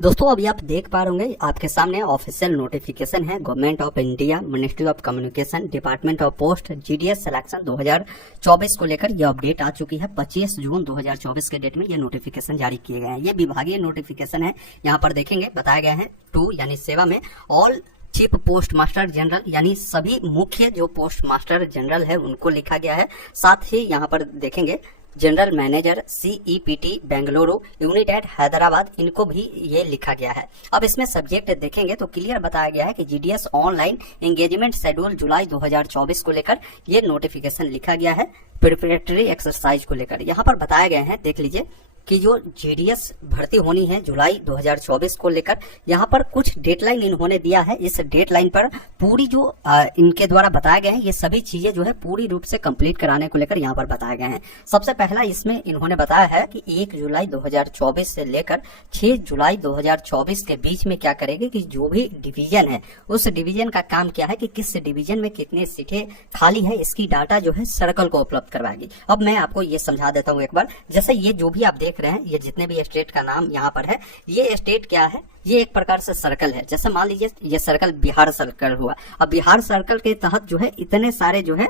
दोस्तों अभी आप देख पा रहे होंगे आपके सामने ऑफिशियल नोटिफिकेशन है government of India ministry of communication department of post GDS selection 2024 को लेकर यह अपडेट आ चुकी है। 25 जून 2024 के डेट में यह नोटिफिकेशन जारी किए गए हैं। ये विभागीय नोटिफिकेशन है। यहाँ पर देखेंगे बताया गया है 2 यानी सेवा में all chief post master general यानी सभी मुख्य जो पोस्ट मास्टर जनरल है उनको लिखा गया है। साथ ही यहाँ पर देखेंगे general manager CEPT Bengaluru unit at Hyderabad इनको भी ये लिखा गया है। अब इसमें सब्जेक्ट देखेंगे तो क्लियर बताया गया है कि GDS ऑनलाइन एंगेजमेंट शेड्यूल जुलाई 2024 को लेकर ये नोटिफिकेशन लिखा गया है। प्रिपरेटरी एक्सरसाइज को लेकर यहाँ पर बताया गया है, देख लीजिए कि जो GDS भर्ती होनी है जुलाई 2024 को लेकर यहाँ पर कुछ डेडलाइन इन्होंने दिया है। इस डेडलाइन पर पूरी जो इनके द्वारा बताया गया है ये सभी चीजें जो है पूरी रूप से कंप्लीट कराने को लेकर यहाँ पर बताया गया है। सबसे पहला इसमें इन्होंने बताया है कि 1 जुलाई 2024 से लेकर 6 जुलाई 2024 के बीच में क्या करेंगे कि जो भी डिवीजन है उस डिवीजन का काम क्या है कि किस डिवीजन में कितनी सीटें खाली है इसकी डाटा जो है सर्कल को उपलब्ध करवाएगी। अब मैं आपको ये समझा देता हूँ एक बार। जैसे ये जो भी आप देख रहे हैं ये जितने भी स्टेट का नाम यहाँ पर है ये स्टेट क्या है, ये एक प्रकार से सर्कल है। जैसे मान लीजिए ये सर्कल बिहार सर्कल हुआ। अब बिहार सर्कल के तहत जो है इतने सारे जो है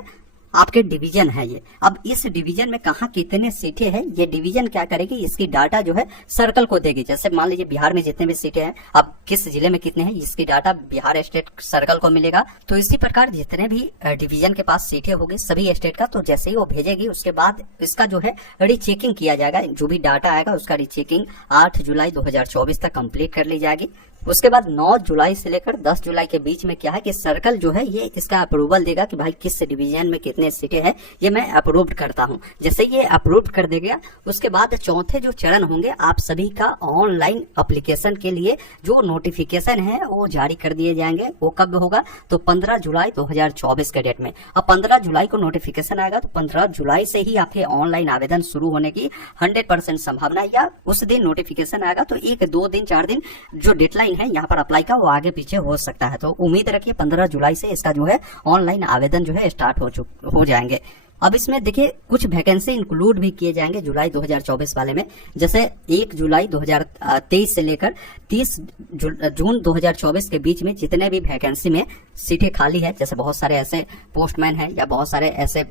आपके डिवीजन है ये। अब इस डिवीजन में कहाँ कितने सीटें हैं ये डिवीजन क्या करेगी, इसकी डाटा जो है सर्कल को देगी। जैसे मान लीजिए बिहार में जितने भी सीटें हैं अब किस जिले में कितने हैं इसकी डाटा बिहार स्टेट सर्कल को मिलेगा। तो इसी प्रकार जितने भी डिवीजन के पास सीटें होगी सभी स्टेट का, तो जैसे ही वो भेजेगी उसके बाद इसका जो है रीचेकिंग किया जाएगा। जो भी डाटा आएगा उसका रीचेकिंग 8 जुलाई 2024 तक कंप्लीट कर ली जाएगी। उसके बाद 9 जुलाई से लेकर 10 जुलाई के बीच में क्या है कि सर्कल जो है ये इसका अप्रूवल देगा कि भाई किस डिवीजन में कितने सीटें हैं ये मैं अप्रूव्ड करता हूं। जैसे ये अप्रूव्ड कर देगा उसके बाद चौथे जो चरण होंगे आप सभी का ऑनलाइन एप्लीकेशन के लिए जो नोटिफिकेशन है वो जारी कर दिए जाएंगे। वो कब होगा तो 15 जुलाई 2024 के डेट में। अब 15 जुलाई को नोटिफिकेशन आएगा तो 15 जुलाई से ही आपके ऑनलाइन आवेदन शुरू होने की 100% संभावना, या उस दिन नोटिफिकेशन आएगा तो 1, 2 दिन 4 दिन जो डेडलाइन है यहाँ पर अप्लाई का वो आगे पीछे हो सकता है। तो उम्मीद रखिए 15 जुलाई से इसका जो है ऑनलाइन आवेदन जो है स्टार्ट हो जाएंगे। अब इसमें देखिए कुछ वैकेंसी इंक्लूड भी किए जाएंगे जुलाई 2024 वाले में। जैसे 1 जुलाई 2023 से लेकर 30 जून 2024 के बीच में जितने भी वैकेंसी में सीटें खाली है, जैसे बहुत सारे ऐसे पोस्टमैन हैं या बहुत सारे ऐसे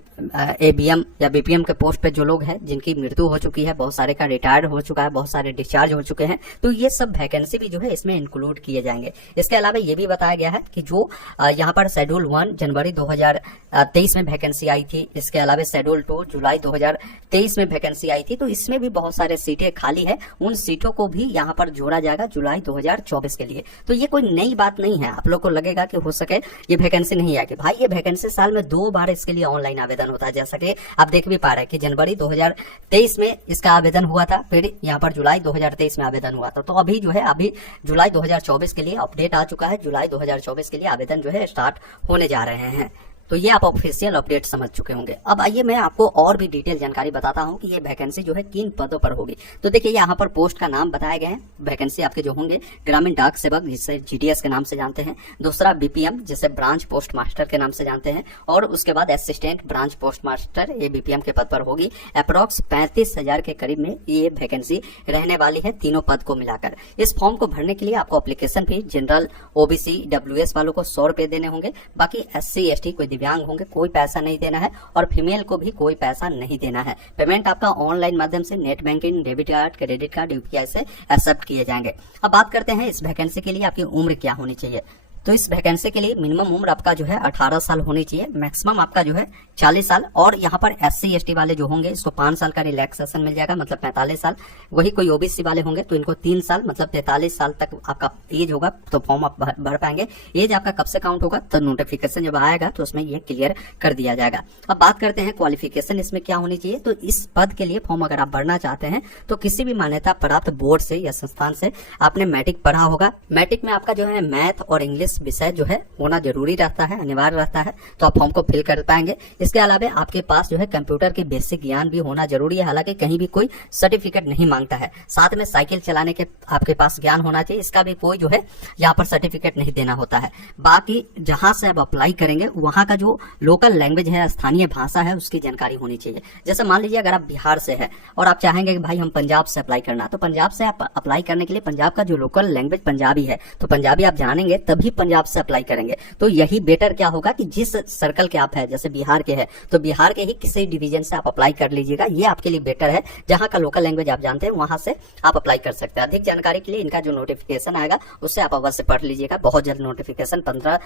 ABM या BPM के पोस्ट पे जो लोग हैं जिनकी मृत्यु हो चुकी है, बहुत सारे का रिटायर्ड हो चुका है, बहुत सारे डिस्चार्ज हो चुके हैं, तो ये सब वैकेंसी भी जो है इसमें इंक्लूड किए जाएंगे। इसके अलावा ये भी बताया गया है कि जो यहाँ पर शेड्यूल 1 जनवरी 2023 में वैकेंसी आई थी, इसके अलावा शेड्यूल 2 जुलाई 2023 में वैकेंसी आई थी, तो इसमें भी बहुत सारे सीटें खाली है। उन सीटों को भी यहाँ पर जोड़ा जाएगा जुलाई 2024 के लिए। तो ये कोई नई बात नहीं है। आप लोग को लगेगा कि हो सके ये वैकेंसी नहीं आएगी, भाई ये वैकेंसी साल में 2 बार इसके लिए ऑनलाइन आवेदन होता है। जैसा कि आप देख भी पा रहे हैं कि जनवरी 2023 में इसका आवेदन हुआ था, फिर यहाँ पर जुलाई 2023 में आवेदन हुआ था। तो अभी जो है अभी जुलाई 2024 के लिए अपडेट आ चुका है। जुलाई 2024 के लिए आवेदन जो है स्टार्ट होने जा रहे हैं। तो ये आप ऑफिशियल अपडेट समझ चुके होंगे। अब आइए मैं आपको और भी डिटेल जानकारी बताता हूं कि ये वैकेंसी जो है किन पदों पर होगी। तो देखिए यहाँ पर पोस्ट का नाम बताए गए हैं। वैकेंसी आपके जो होंगे ग्रामीण डाक सेवक जिसे GDS के नाम से जानते हैं, दूसरा BPM जिसे ब्रांच पोस्ट मास्टर के नाम से जानते हैं, और उसके बाद असिस्टेंट ब्रांच पोस्ट मास्टर ये BPM के पद पर होगी। अप्रोक्स 35,000 के करीब में ये वैकेंसी रहने वाली है तीनों पद को मिलाकर। इस फॉर्म को भरने के लिए आपको application fee general OBC WS वालों को 100 रुपए देने होंगे। बाकी SC ST कोई दिव्यांग होंगे कोई पैसा नहीं देना है, और फीमेल को भी कोई पैसा नहीं देना है। पेमेंट आपका ऑनलाइन माध्यम से net banking, debit card, credit card, UPI से एक्सेप्ट किए जाएंगे। अब बात करते हैं इस वैकेंसी के लिए आपकी उम्र क्या होनी चाहिए। तो इस वैकेंसी के लिए मिनिमम उम्र आपका जो है 18 साल होनी चाहिए, मैक्सिमम आपका जो है 40 साल, और यहाँ पर SC ST वाले जो होंगे इसको 5 साल का रिलैक्सेशन मिल जाएगा, मतलब 45 साल। वही कोई OBC वाले होंगे तो इनको 3 साल मतलब 43 साल तक आपका एज होगा, तो फॉर्म आप भर पाएंगे। एज आपका कब से काउंट होगा तो नोटिफिकेशन जब आएगा तो उसमें ये क्लियर कर दिया जाएगा। अब बात करते हैं क्वालिफिकेशन इसमें क्या होनी चाहिए। तो इस पद के लिए फॉर्म अगर आप भरना चाहते हैं तो किसी भी मान्यता प्राप्त बोर्ड से या संस्थान से आपने मैट्रिक पढ़ा होगा। मैट्रिक में आपका जो है मैथ और इंग्लिश IAS विषय जो है होना जरूरी रहता है, अनिवार्य रहता है, तो आप फॉर्म को फिल कर पाएंगे। इसके अलावा आपके पास जो है कंप्यूटर के बेसिक ज्ञान भी होना जरूरी है, हालांकि कहीं भी कोई सर्टिफिकेट नहीं मांगता है। साथ में साइकिल चलाने के आपके पास ज्ञान होना चाहिए, इसका भी कोई जो है यहाँ पर सर्टिफिकेट नहीं देना होता है। बाकी जहां से आप अप्लाई करेंगे वहां का जो लोकल लैंग्वेज है, स्थानीय भाषा है, उसकी जानकारी होनी चाहिए। जैसे मान लीजिए अगर आप बिहार से है और आप चाहेंगे कि भाई हम पंजाब से अप्लाई करना, तो पंजाब से आप अप्लाई करने के लिए पंजाब का जो लोकल लैंग्वेज पंजाबी है, तो पंजाबी आप जानेंगे तभी पंजाब से अप्लाई करेंगे। तो यही बेटर क्या होगा कि जिस सर्कल के आप है, जैसे बिहार के है तो बिहार के ही किसी डिवीजन से आप अप्लाई कर लीजिएगा, ये आपके लिए बेटर है। जहां का लोकल लैंग्वेज आप जानते हैं वहां से आप अप्लाई कर सकते हैं। अधिक जानकारी के लिए इनका जो नोटिफिकेशन आएगा उससे आप अवश्य पढ़ लीजिएगा। बहुत जल्द नोटिफिकेशन 15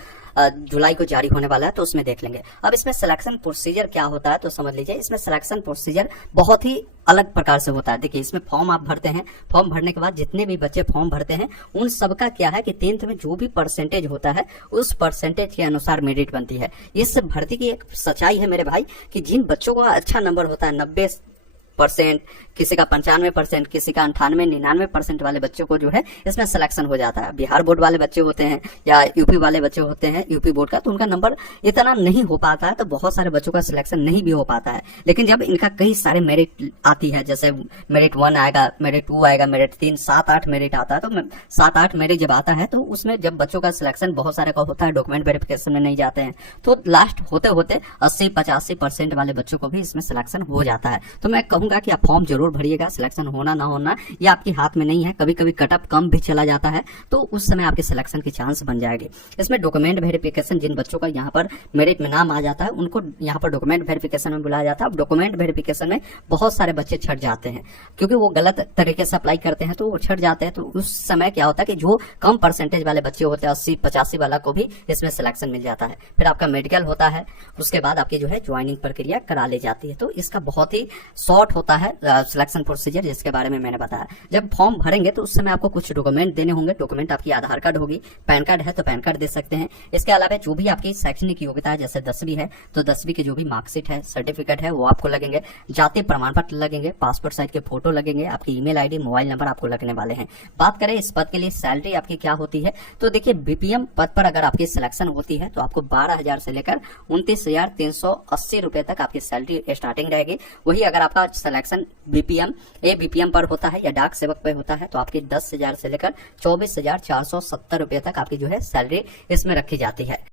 जुलाई को जारी होने वाला है, तो उसमें देख लेंगे। अब इसमें सिलेक्शन प्रोसीजर क्या होता है तो समझ लीजिए। इसमें सिलेक्शन प्रोसीजर बहुत ही अलग प्रकार से होता है। देखिए, इसमें फॉर्म आप भरते हैं, फॉर्म भरने के बाद जितने भी बच्चे फॉर्म भरते हैं उन सबका क्या है कि 10th में जो भी परसेंटेज होता है उस परसेंटेज के अनुसार मेरिट बनती है। इस भर्ती की एक सच्चाई है मेरे भाई कि जिन बच्चों का अच्छा नंबर होता है 90%, किसी का 95%, किसी का 98-99% वाले बच्चों को जो है इसमें सिलेक्शन हो जाता है। बिहार बोर्ड वाले बच्चे होते हैं या यूपी वाले बच्चे होते हैं, यूपी बोर्ड का, तो उनका नंबर इतना नहीं हो पाता है, तो बहुत सारे बच्चों का सिलेक्शन नहीं भी हो पाता है। लेकिन जब इनका कई सारे मेरिट आती है, जैसे मेरिट 1 आएगा, मेरिट 2 आएगा, मेरिट 3, 7-8 मेरिट आता है, तो 7-8 मेरिट जब आता है तो उसमें जब बच्चों का सिलेक्शन बहुत सारे का होता है, डॉक्यूमेंट वेरिफिकेशन में नहीं जाते हैं, तो लास्ट होते होते 80-85% वाले बच्चों को भी इसमें सिलेक्शन हो जाता है। तो मैं कहूंगा कि आप फॉर्म जरूर भरिएगा। सिलेक्शन होना ना होना ये आपके हाथ में नहीं है, कभी कभी कटअप कम भी चला जाता है, तो उस समय आपके सिलेक्शन की चांस बन जाएगी। इसमें डॉक्यूमेंट वेरिफिकेशन, जिन बच्चों का यहाँ पर मेरिट में नाम आ जाता है उनको यहाँ पर डॉक्यूमेंट वेरिफिकेशन में बुलाया जाता है। अब डॉक्यूमेंट वेरिफिकेशन में बहुत सारे बच्चे छट जाते हैं क्योंकि वो गलत तरीके से अप्लाई करते हैं, तो वो छट जाते हैं। तो उस समय क्या होता है कि जो कम परसेंटेज वाले बच्चे होते हैं, 80-85 वाला को भी इसमें सिलेक्शन मिल जाता है। फिर आपका मेडिकल होता है, उसके बाद आपकी जो है ज्वाइनिंग प्रक्रिया करा ली जाती है। तो इसका बहुत ही शॉर्ट होता है सिलेक्शन प्रोसीजर, जिसके बारे में मैंने बताया। जब फॉर्म भरेंगे तो उस समय आपको कुछ डॉक्यूमेंट देने होंगे। डॉक्यूमेंट आपकी आधार कार्ड होगी, पैन कार्ड है तो पैन कार्ड दे सकते हैं। इसके अलावा जो भी आपकी शैक्षणिक योग्यता है, जैसे 10वीं है तो 10वीं की जो भी मार्कशीट है, सर्टिफिकेट है, वो आपको लगेंगे। जाति प्रमाण पत्र लगेंगे, पासपोर्ट साइज के फोटो लगेंगे, आपकी ईमेल आईडी, मोबाइल नंबर आपको लगने वाले हैं। बात करें इस पद के लिए सैलरी आपकी क्या होती है, तो देखिए बीपीएम पद पर अगर आपकी सिलेक्शन होती है तो आपको 12,000 से लेकर 29,380 रुपए तक आपकी सैलरी स्टार्टिंग रहेगी। वही अगर आपका सिलेक्शन बीपीएम पर होता है या डाक सेवक पे होता है तो आपकी 10,000 से लेकर 24,470 रुपए तक आपकी जो है सैलरी इसमें रखी जाती है।